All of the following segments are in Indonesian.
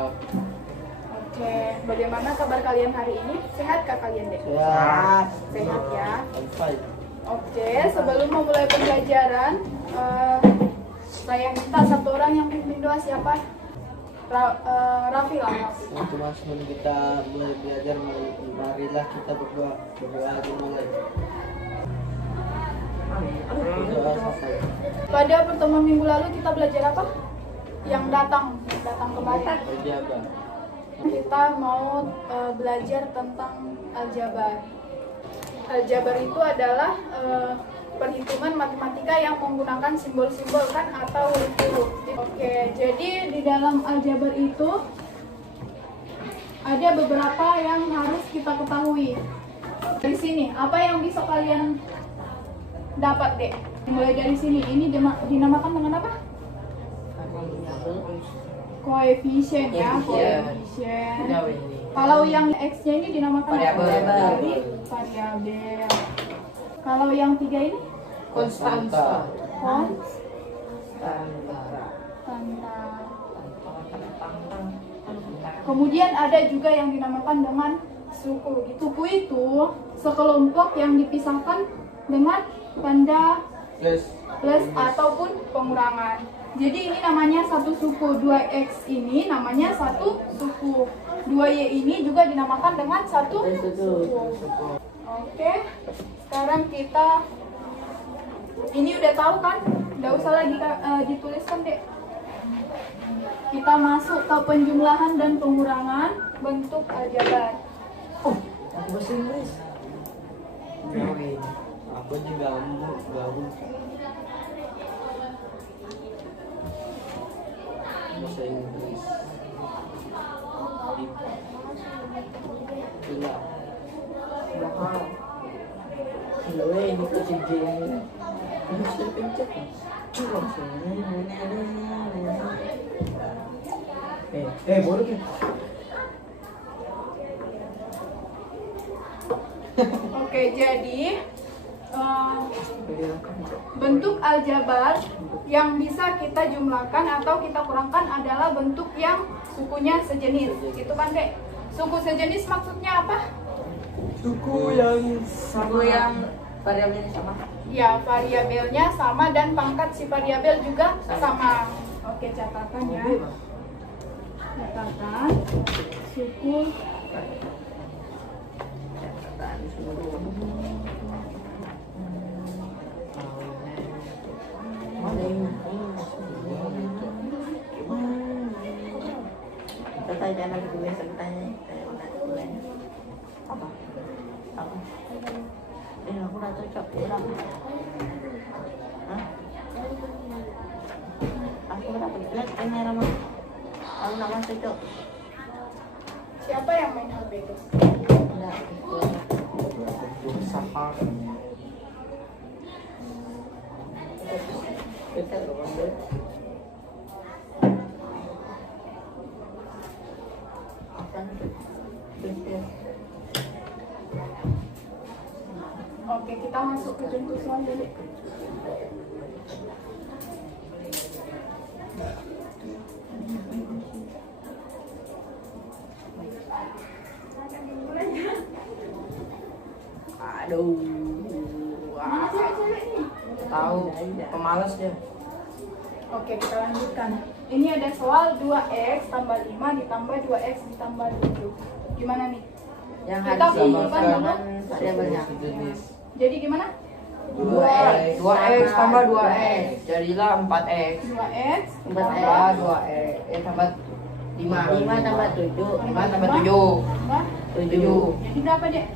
Siap. Oke, bagaimana kabar kalian hari ini? Sehat kah kalian deh? Sehat. Sehat ya. Fine. Oke, sebelum memulai pembelajaran, saya minta satu orang yang pimpin doa siapa? Raffi lah. Raffi. Untuk sebelum kita mulai belajar, marilah kita berdoa dimulai. Berdoa sampai. Pada pertemuan minggu lalu kita belajar apa? Yang datang kemarin. Berjaga. Kita mau belajar tentang aljabar. Aljabar itu adalah perhitungan matematika yang menggunakan simbol-simbol kan atau huruf-huruf. Oke, jadi di dalam aljabar itu ada beberapa yang harus kita ketahui. Dari sini, apa yang bisa kalian dapat deh? Mulai dari sini, ini dinamakan dengan apa? Koefisien ya, koefisien. Kalau yang X-nya ini dinamakan Variabel. Variabel. Kalau yang 3 ini Konstanta. Kemudian ada juga yang dinamakan dengan suku. Suku itu sekelompok yang dipisahkan dengan tanda plus ataupun pengurangan. Jadi ini namanya satu suku. 2X ini namanya satu suku. 2Y ini juga dinamakan dengan satu suku. Oke, sekarang kita ini udah tahu kan? Nggak usah lagi dituliskan deh. Kita masuk ke penjumlahan dan pengurangan bentuk aljabar. Aku bahasa Inggris. Aku juga gabung. Bahasa Inggris. Gila. Mahal. Gila ini kucing gini. Bisa pencet. Boleh kan? Oke, jadi bentuk aljabar yang bisa kita jumlahkan atau kita kurangkan adalah bentuk yang sukunya sejenis. Gitu kan, Dek? Suku sejenis maksudnya apa? Suku yang variabelnya sama. Ya, variabelnya sama dan pangkat si variabel juga sama. Oke, catatan ya. Catatan suku Pertanyaan lagi biasa bertanya. Apa? Aku udah cocok bilang. Aku udah lihat kamera mah. Aku nak masuk cocok. siapa yang main HP itu? Enggak. Sahar. Kita ambil. Oke, kita masuk ke contoh soal dulu. Aduh. Mana cewek-cewek nih? Tahu, pemalas dia. Oke, kita lanjutkan. Ini ada soal 2x tambah 5 ditambah 2x ditambah 7. Gimana nih? Yang Kita harus kumpulkan dengan dulu. variabelnya. Jadi gimana? 2x tambah 2x jadilah 4x 2x tambah 2x tambah 5 tambah 7 5 tambah 7 tambah 7 jadi berapa, Dek?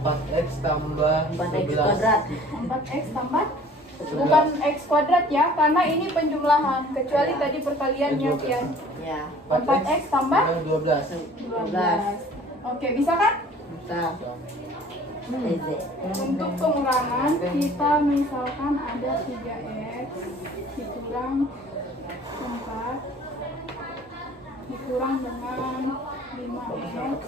4x tambah 4x 12. kuadrat 4x tambah bukan x kuadrat ya, karena ini penjumlahan, kecuali tadi perkaliannya Kian. ya 4x tambah 12. 12. Oke, bisa kan? bisa Untuk pengurangan kita misalkan ada 3x dikurang 4 dikurang dengan 5x.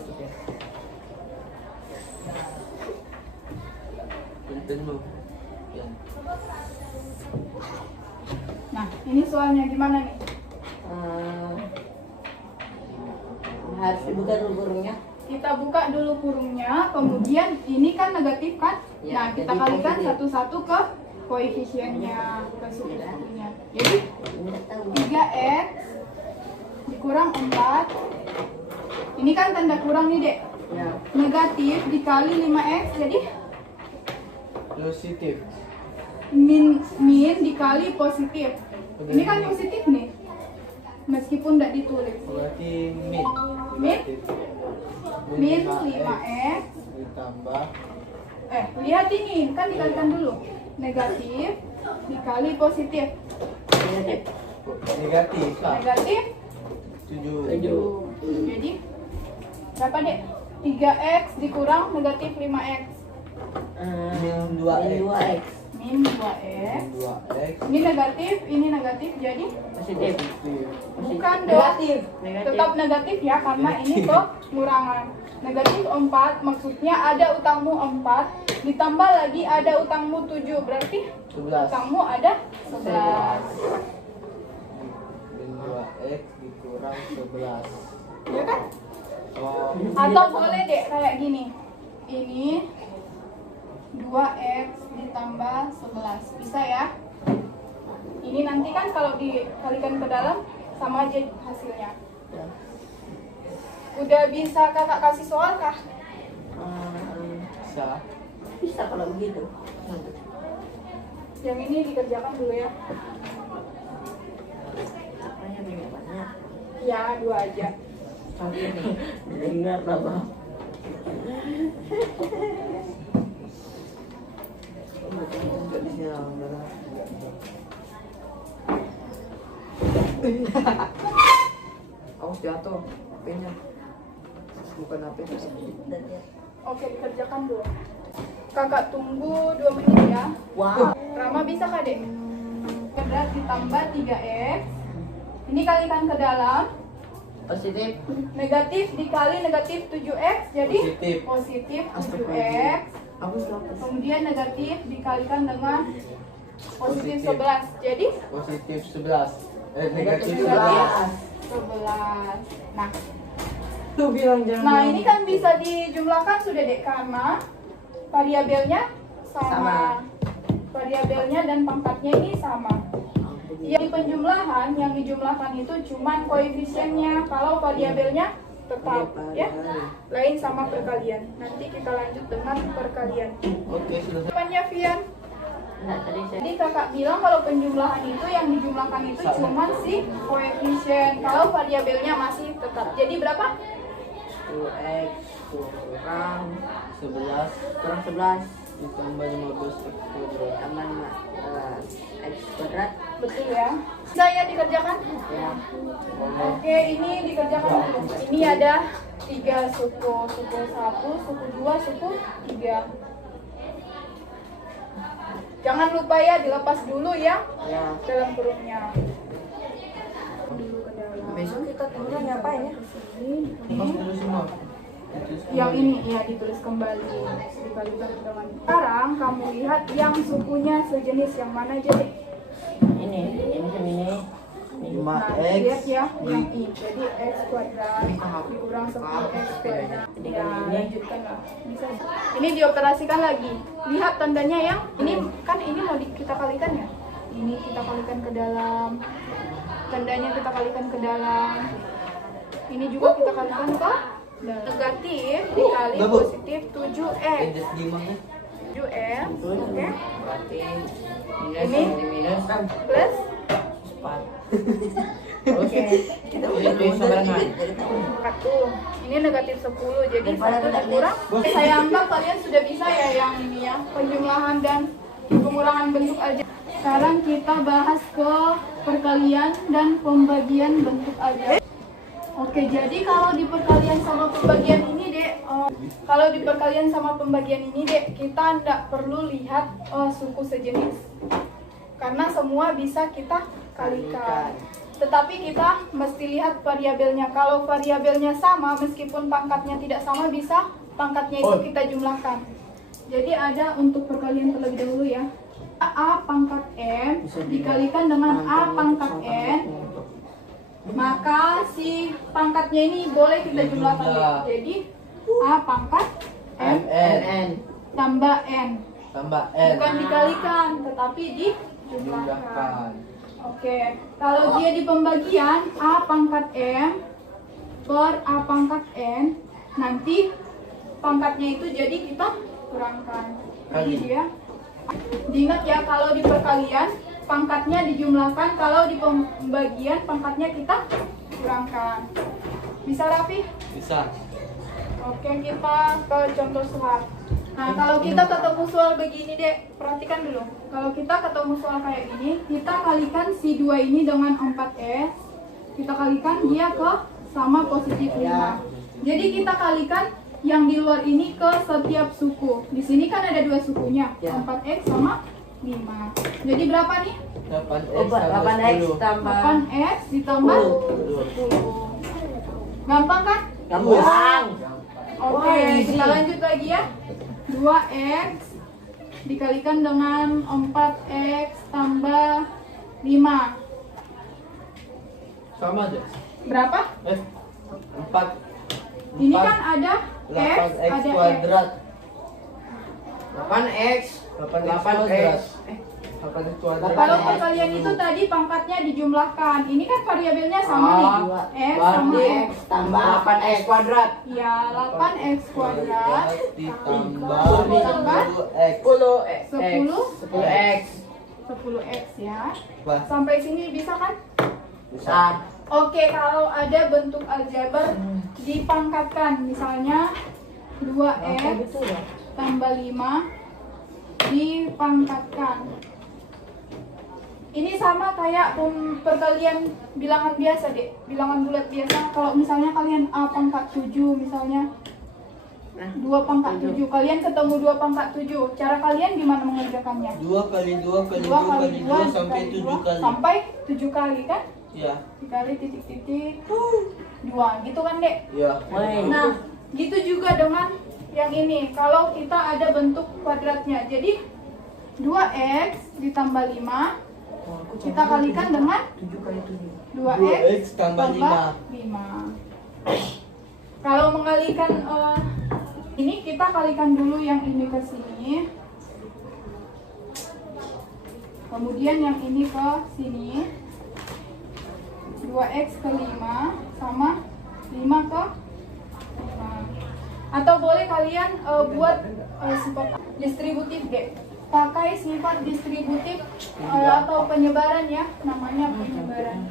Puntenmu. Ya. Nah, ini soalnya gimana nih? Harus dibuka dulu burungnya. Kita buka dulu kurungnya, kemudian ini kan negatif kan? Ya, Nah, kita jadi kalikan positif. satu-satu ke koefisiennya, ke suku-sukunya. Jadi Enggak tahu. 3x dikurang 4. Ini kan tanda kurang nih, Dek. Ya. Negatif dikali 5x, jadi Positif. min dikali positif. Ini kan positif nih. Meskipun tidak ditulis. Berarti min. Min? Min 5x. Ditambah Lihat ini, kan dikalikan dulu. Negatif dikali positif. Negatif. negatif lah. Negatif 7. 7. jadi berapa, Dek? 3x dikurang negatif 5x. Min 2x. 2x. Min 2x. 2x. Ini negatif, jadi Positif. bukan dong. Negatif. Tetap negatif ya, karena ini pengurangan. Negatif 4, maksudnya ada utangmu 4, ditambah lagi ada utangmu 7, berarti 11. utangmu ada 11. Min 2x dikurang 11. Ya kan? Oh, Atau boleh, Dek, kayak gini. Ini 2x ditambah 11. Bisa ya? Ini nanti kan kalau dikalikan ke dalam sama aja hasilnya. Ya. Udah bisa kakak kasih soal kah? bisa. Bisa kalau begitu. Yang ini dikerjakan dulu ya. Apanya banyak-banyak. Ya, 2 aja. Oke nih. Dengar apa? Enggak di sini alhamdulillah. Awas jatuh HP-nya. Bukan HP itu. Oke, dikerjakan dulu. Kakak tunggu 2 menit ya. Wow. Rama bisa kah, Dek? Berat ditambah 3x. Ini kalikan ke dalam. Positif. Negatif dikali negatif 7x, jadi Positif. positif 7x. Aku hapus. Kemudian negatif dikalikan dengan positif Positif. 11, jadi Positif 11. Negatif Negatif 11. 11. Nah, Tuh bilang jangan. nah ini kan bisa dijumlahkan sudah, Dek, karena variabelnya Sama. sama. Variabelnya dan pangkatnya ini sama. Yang penjumlahan, yang dijumlahkan itu cuman koefisiennya. Kalau variabelnya tetap ya. Lain sama perkalian. Nanti kita lanjut dengan perkalian. Oke, sudah. Depannya Vian. Enggak, tadi saya Jadi kakak bilang kalau penjumlahan itu yang dijumlahkan itu cuman si koefisien. Kalau variabelnya masih tetap. Jadi berapa? 2x kurang 11 11 ditambah 15x kuadrat. tambah 15 x kuadrat. Betul ya. Saya dikerjakan? Ya. Oke, ini dikerjakan dulu. Ini ada 3 suku. Suku 1, suku 2, suku 3. Jangan lupa ya, dilepas dulu ya Ya. dalam kurungnya. Dulu ke dalam. Besok kita turun ngapain ya? Pas dulu semua. Yang ini ya ditulis kembali. Dikalikan dengan. Sekarang kamu lihat yang sukunya sejenis yang mana aja, Dek? Ini sama ini. Nah, 5x lihat ya yang I. Jadi x kuadrat dikurang 10x kuadrat. Ya, lanjutkan lah. Bisa. Ini dioperasikan lagi. Lihat tandanya yang ini kan ini mau kita kalikan ya. Ini kita kalikan ke dalam. Tandanya kita kalikan ke dalam. Ini juga kita kalikan ke dalam. Negatif dikali positif 7x. Edit gimana? 7x. Oke. Berarti Ini? minus Plus 4. Oke. Kita Itu sama dengan. 1. Ini negatif 10. Jadi Daripada 1 negatif. dikurang. Saya anggap kalian sudah bisa ya yang ini ya. Penjumlahan dan pengurangan bentuk aja. Sekarang kita bahas ke perkalian dan pembagian bentuk aja. Oke, jadi kalau di perkalian sama pembagian ini, Dek, kalau di perkalian sama pembagian ini, Dek, kita tidak perlu lihat suku sejenis. Karena semua bisa kita kalikan. Tetapi kita mesti lihat variabelnya. Kalau variabelnya sama, meskipun pangkatnya tidak sama, bisa pangkatnya itu kita jumlahkan. Jadi ada untuk perkalian terlebih dahulu ya. A pangkat N dikalikan dengan A pangkat N Maka si pangkatnya ini boleh kita jumlahkan. Dijumlah. Jadi A pangkat M N. tambah N. tambah N. Bukan dikalikan, tetapi dijumlahkan. Jumlahkan. Oke, kalau dia di pembagian A pangkat M per A pangkat N, nanti pangkatnya itu jadi kita kurangkan. Jadi Kali. dia, diingat ya, kalau di perkalian pangkatnya dijumlahkan, kalau di pembagian pangkatnya kita kurangkan. Bisa Raffi? Bisa. Oke, kita ke contoh soal. Nah, kalau kita ketemu soal begini dek, perhatikan dulu. Kalau kita ketemu soal kayak gini, kita kalikan si 2 ini dengan 4S. Kita kalikan dia ke sama positif 5. Jadi kita kalikan yang di luar ini ke setiap suku. Di sini kan ada 2 sukunya, Ya. 4X sama 5. Jadi berapa nih? 8X 8X tambah 8X ditambah 10. 10. Gampang kan? gampang. Oke, Wah, easy. kita lanjut lagi ya. 2X dikalikan dengan 4X tambah 5. Sama aja. Berapa? 4. Ini kan ada X, 8X ada X. kuadrat. 8X. 8X 8X kuadrat. Kalau perkalian itu tadi pangkatnya dijumlahkan. Ini kan variabelnya sama nih. X sama X. tambah 8X kuadrat. Ya, 8X kuadrat ditambah Ditambah 10X. 10. 10X. 10X ya. Wah, Sampai sini bisa kan? Bisa. Oke, kalau ada bentuk aljabar dipangkatkan, misalnya 2X tambah 5 dipangkatkan. Ini sama kayak perkalian bilangan biasa deh, bilangan bulat biasa. Kalau misalnya kalian A pangkat 7 misalnya, 2 pangkat 7, kalian ketemu 2 pangkat 7. Cara kalian gimana mengerjakannya? 2 kali 2 kali 2 2 kali kali 2 2 sampai 7 kali. sampai 7 kali kan? Ya, Dikali titik-titik 2, gitu kan dek? ya. Nah, gitu juga dengan yang ini. Kalau kita ada bentuk kuadratnya, jadi 2X ditambah 5 kita kalikan dengan 2X 2X tambah 5. 5. Kalau mengalikan ini, kita kalikan dulu yang ini ke sini, kemudian yang ini ke sini. 2X ke 5 sama 5 ke 5. Atau boleh kalian buat sifat distributif deh. Pakai sifat distributif atau penyebaran ya, namanya penyebaran.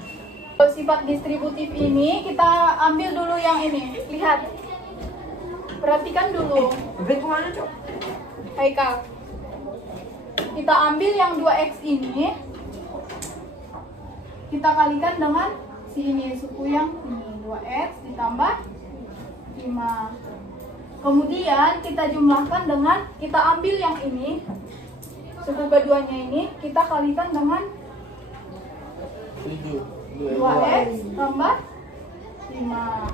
Kalau sifat distributif ini kita ambil dulu yang ini. Lihat. Perhatikan dulu. Bebek kemana, Cok? Haikal. Kita ambil yang 2X ini, kita kalikan dengan si ini, suku yang ini, 2X ditambah 5. Kemudian kita jumlahkan dengan, kita ambil yang ini, suku keduanya ini, kita kalikan dengan 7. 2X tambah 5.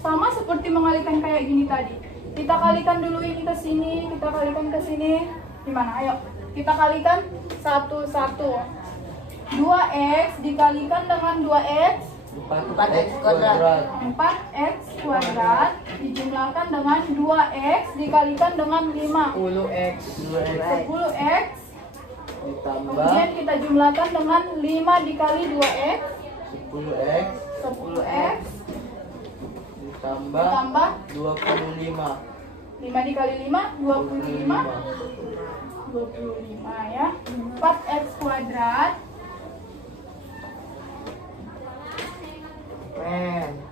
Sama seperti mengalikan kayak gini tadi. Kita kalikan dulu ini ke sini, kita kalikan ke sini. Gimana? Ayo. Kita kalikan 1 2X dikalikan dengan 2X 4X kuadrat. 4X kuadrat dijumlahkan dengan 2X dikalikan dengan 5 10X. 10X. Ditambah Kemudian kita jumlahkan dengan 5 dikali 2X 10X 10X ditambah ditambah 25. 5 dikali 5 25 ya. 4X kuadrat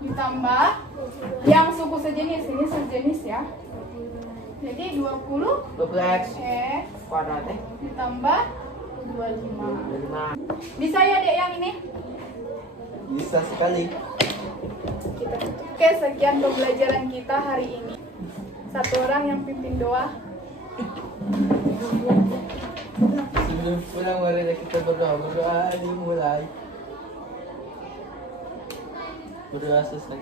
ditambah yang suku sejenis, ini sejenis ya. Jadi 12X X kuadrat ditambah 25. 5. Bisa ya dek yang ini? Bisa sekali. Oke, sekian pembelajaran kita hari ini. Satu orang yang pimpin doa. Sebelum pulang mari kita berdoa dimulai. Berdoa selesai.